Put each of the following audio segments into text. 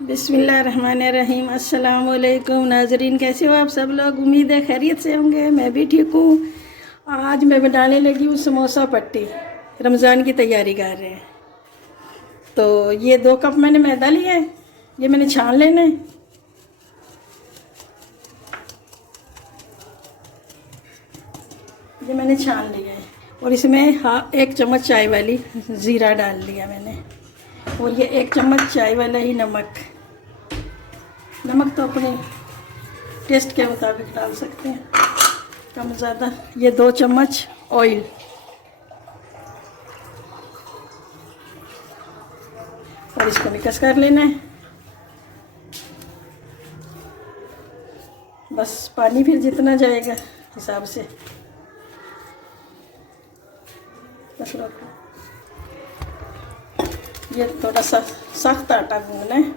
बिस्मिल्लाहिर्रहमानिर्रहीम। अस्सलाम वालेकुम नाजरीन, कैसे हो आप सब लोग? उम्मीद है खैरियत से होंगे। मैं भी ठीक हूँ। आज मैं बनाने लगी हूँ समोसा पट्टी। रमज़ान की तैयारी कर रहे हैं। तो ये 2 कप मैंने मैदा लिया है, ये मैंने छान लेना है। ये मैंने छान लिया है और इसमें 1 चम्मच चाय वाली ज़ीरा डाल लिया मैंने, और ये 1 चम्मच चाय वाला ही नमक तो अपने टेस्ट के मुताबिक डाल सकते हैं, कम ज़्यादा। ये 2 चम्मच ऑयल, और इसको मिक्स कर लेना है। बस पानी फिर जितना जाएगा हिसाब से बस रखो। ये थोड़ा सा सख्त आटा गूंदना है,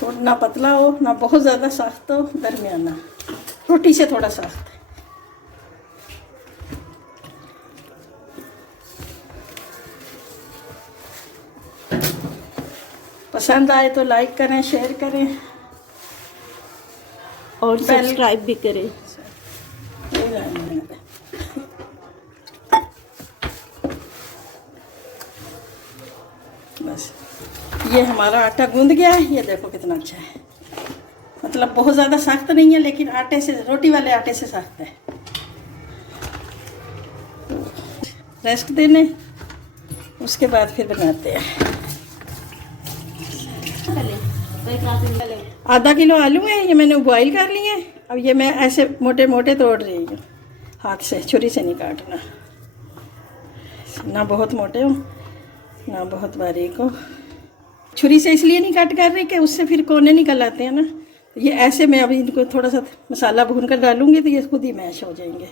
थोड़ा ना पतला हो ना बहुत ज़्यादा सख्त हो, दरमियाना, रोटी से थोड़ा सख्त। पसंद आए तो लाइक करें, शेयर करें और सब्सक्राइब भी करें। बस ये हमारा आटा गूंद गया है। ये देखो कितना अच्छा है, मतलब बहुत ज़्यादा सख्त नहीं है, लेकिन आटे से, रोटी वाले आटे से सख्त है। रेस्ट देने, उसके बाद फिर बनाते हैं। आधा किलो आलू है, ये मैंने बॉईल कर लिए हैं। अब ये मैं ऐसे मोटे मोटे तोड़ रही हूँ, हाथ से, छुरी से नहीं काटना, ना बहुत मोटे हो ना बहुत बारीक हो। छुरी से इसलिए नहीं कट कर रही कि उससे फिर कोने निकल आते हैं ना। ये ऐसे मैं अभी इनको थोड़ा सा मसाला भून कर डालूंगी तो ये खुद ही मैश हो जाएंगे,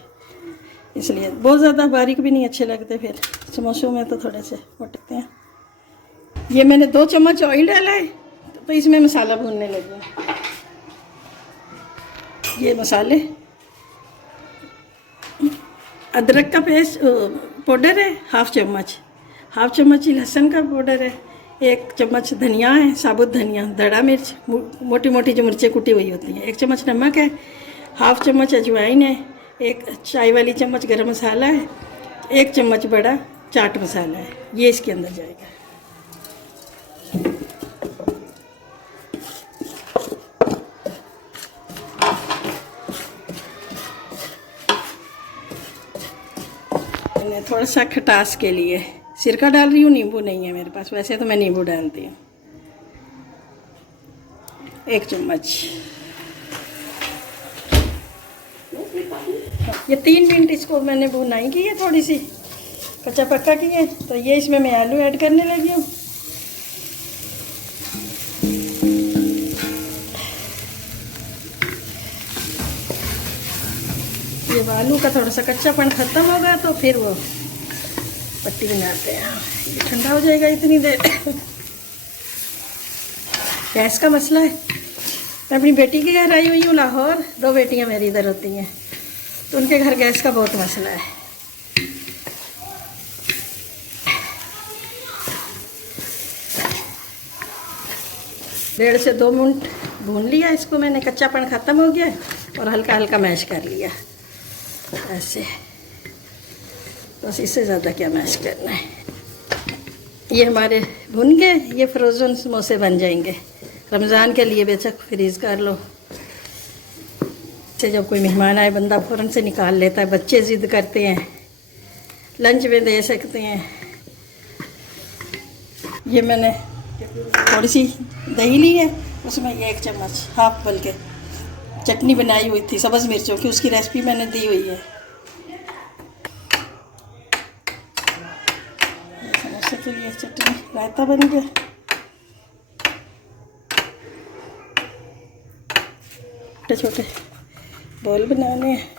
इसलिए बहुत ज़्यादा बारीक भी नहीं अच्छे लगते, फिर समोसों में तो थोड़े से मोटते हैं। ये मैंने 2 चम्मच ऑयल डाला है, तो इसमें मसाला भूनने लगी। ये मसाले, अदरक का पेस्ट पाउडर है हाफ चम्मच लहसुन का पाउडर है, 1 चम्मच धनिया है, साबुत धनिया, दड़ा मिर्च, मोटी मोटी जो मिर्चें कुटी हुई होती हैं, 1 चम्मच नमक है, हाफ चम्मच अजवाइन है, 1 चाय वाली चम्मच गरम मसाला है, 1 चम्मच बड़ा चाट मसाला है। ये इसके अंदर जाएगा। थोड़ा सा खटास के लिए सिरका डाल रही हूँ, नींबू नहीं है मेरे पास, वैसे तो मैं नींबू डालती हूँ। 1 चम्मच। ये 3 मिनट इसको मैंने भुनाई की है, थोड़ी सी कच्चा पक्का की है। तो ये इसमें मैं आलू ऐड करने लगी हूँ। ये आलू का थोड़ा सा कच्चापन ख़त्म होगा तो फिर वो पट्टी बनाते हैं। ये ठंडा हो जाएगा इतनी देर। गैस का मसला है। मैं अपनी बेटी के घर आई हुई हूँ लाहौर, 2 बेटियाँ मेरी इधर होती हैं, तो उनके घर गैस का बहुत मसला है। डेढ़ से 2 मिनट भून लिया इसको मैंने, कच्चापन ख़त्म हो गया और हल्का हल्का मैश कर लिया ऐसे। बस इससे ज़्यादा क्या मैश करना है। ये हमारे भुन गए, ये फ्रोज़न समोसे बन जाएंगे। रमज़ान के लिए बेशक फ्रीज़ कर लो, से जब कोई मेहमान आए बंदा फ़ौरन से निकाल लेता है। बच्चे ज़िद करते हैं, लंच में दे सकते हैं। ये मैंने थोड़ी सी दही ली है, उसमें 1 चम्मच हाफ बल्कि चटनी बनाई हुई थी सब्ज़ मिर्चों की, उसकी रेसिपी मैंने दी हुई है। समोसे के लिए चटनी, रायता बन गया। छोटे छोटे बॉल बनाने हैं।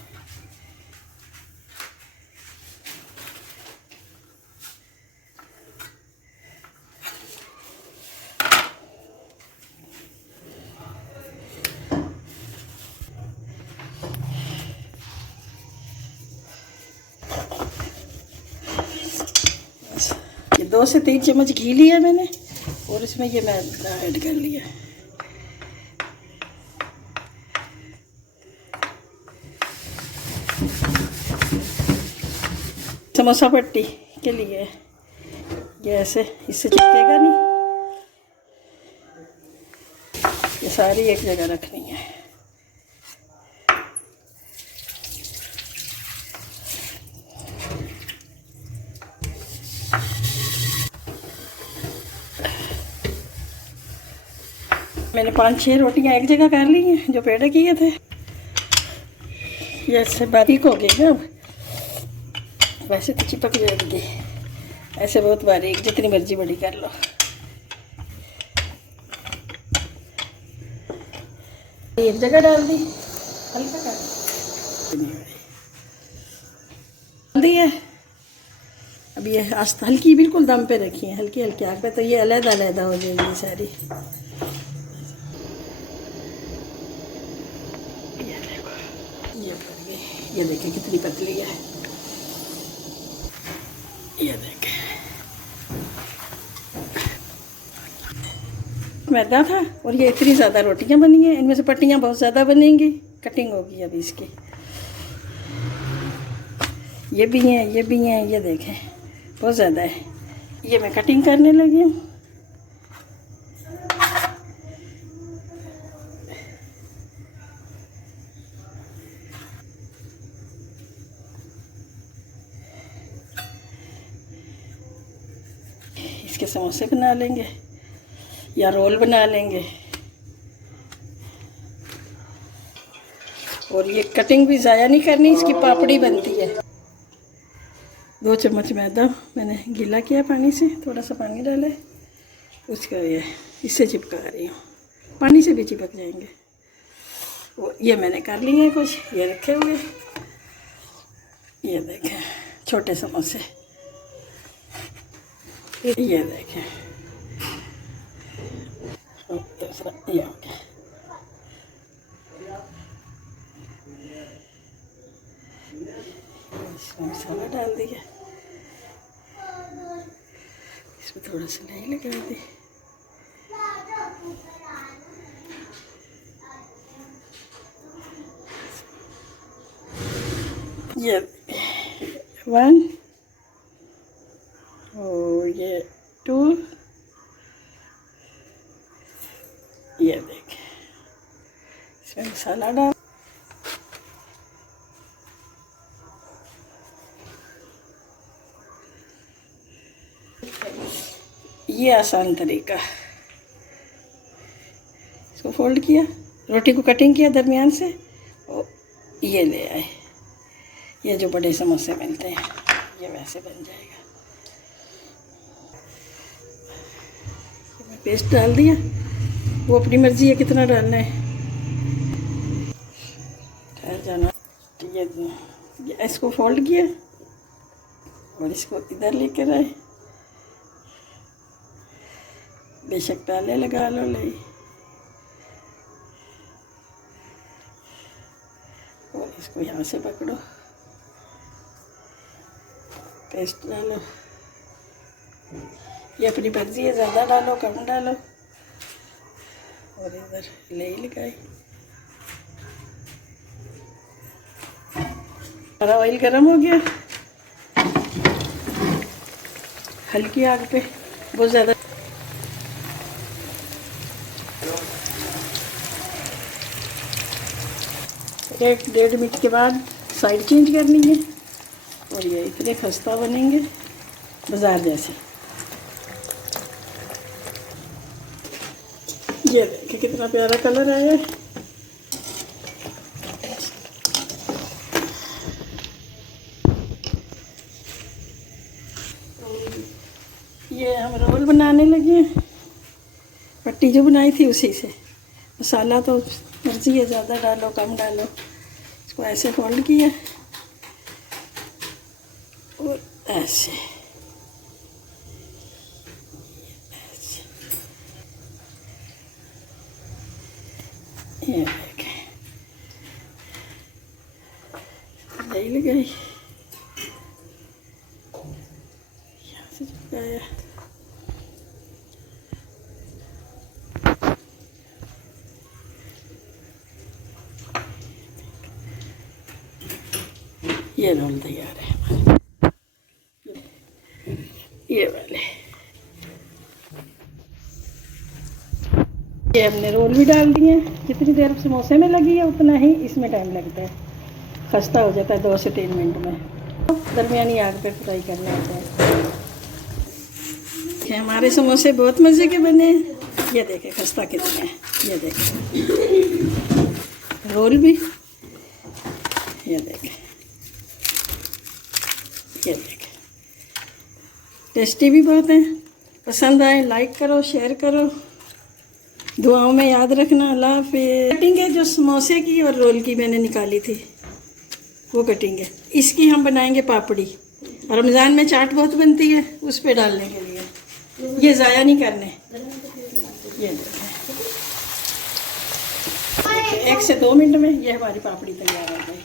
ये 2 से 3 चम्मच घी लिया मैंने, और इसमें ये मैदा ऐड कर लिया। समोसा पट्टी के लिए ये ऐसे, इससे चिपकेगा नहीं। ये सारी एक जगह रखनी है। मैंने 5-6 रोटियां एक जगह कर ली हैं जो पेड़े किए थे। ये ऐसे बारीक हो गई ना अब, वैसे तो चिपक जाएगी। ऐसे बहुत बारीक, जितनी मर्जी बड़ी कर लो। एक जगह डाल दी, हल्का कर दी है। अब ये आस्था हल्की बिल्कुल दम पे रखी है, हल्की हल्की आग पे, तो ये अलग अलग हो जाएगी सारी। ये देखें कितनी पतली है, ये देखें। मैदा था और ये इतनी ज़्यादा रोटियां बनी हैं, इनमें से पट्टियां बहुत ज़्यादा बनेंगी। कटिंग होगी अभी इसकी। ये भी हैं, ये भी हैं, ये देखें बहुत ज़्यादा है। ये मैं कटिंग करने लगी हूँ। इसके समोसे बना लेंगे या रोल बना लेंगे। और ये कटिंग भी ज़ाया नहीं करनी, इसकी पापड़ी बनती है। 2 चम्मच मैदा मैंने गीला किया पानी से, थोड़ा सा पानी डाले, उसका ये इससे चिपका रही हूँ। पानी से भी चिपक जाएंगे। वो ये मैंने कर लिए हैं कुछ, ये रखे हुए। ये देखें छोटे समोसे, ये देखें। दूसरा ये हो गया। इसमें मसाला डाल दिया, इसमें थोड़ा सा नहीं लगा दी। ये 1 और ये 2, ये देखें। इसमें मसाला डाल, ये आसान तरीका। इसको फोल्ड किया, रोटी को कटिंग किया दरमियान से, और ये ले आए। ये जो बड़े समोसे मिलते हैं, ये वैसे बन जाएगा। पेस्ट डाल दिया, वो अपनी मर्जी है कितना डालना है। ठहर जाना। ये इसको फोल्ड किया और इसको इधर लेकर आए। बेशक पहले लगा लो, ले और इसको यहाँ से पकड़ो, पेस्ट डालो। ये अपनी मर्जी है, ज़्यादा डालो कम डालो। और इधर ले लगाई। हरा ऑयल गर्म हो गया, हल्की आग पे, बहुत ज़्यादा। एक 1.5 मिनट के बाद साइड चेंज करनी है। और ये इतने खस्ता बनेंगे बाजार जैसे। ये देखिए कितना प्यारा कलर आया है। ये हम रोल बनाने लगे हैं, पट्टी जो बनाई थी उसी से। मसाला तो मर्जी है, ज़्यादा डालो कम डालो। इसको ऐसे फोल्ड किया और ऐसे ये देखें, यही लगाई, यहाँ से चिपकाया। ये रोल तैयार है हमारे। ये वाले ये हमने रोल भी डाल दिए। जितनी देर समोसे में लगी है उतना ही इसमें टाइम लगता है, खस्ता हो जाता है 2 से 3 मिनट में। दरमियानी आग पे फ्राई करना होता है। हमारे समोसे बहुत मज़े के बने। ये देखें खस्ता कितने हैं, ये देखें रोल भी, ये देखें, ये देखें टेस्टी भी बहुत हैं। पसंद आए लाइक करो, शेयर करो, दुआओं में याद रखना। अल्लाह हाफिज़। कटिंग है जो समोसे की और रोल की मैंने निकाली थी, वो कटिंग है। इसकी हम बनाएंगे पापड़ी। और रमज़ान में चाट बहुत बनती है, उस पर डालने के लिए। ये ज़ाया नहीं करने। ये देखें 1 से 2 मिनट में ये हमारी पापड़ी तैयार हो गई।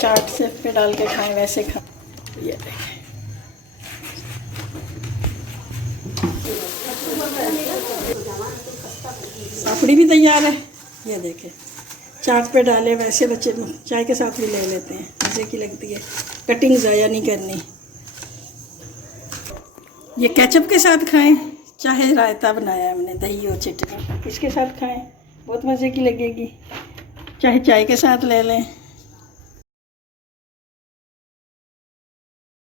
चाट से पे डाल के खाएं, वैसे खाएं। ये देखें पापड़ी भी तैयार है। ये देखें चाट पे डाले, वैसे बच्चे चाय के साथ भी ले लेते हैं, मज़े की लगती है। कटिंग ज़ाया नहीं करनी। ये केचप के साथ खाएं, चाहे रायता बनाया हमने दही और चटनी, इसके साथ खाएं, बहुत मज़े की लगेगी। चाहे चाय के साथ ले लें।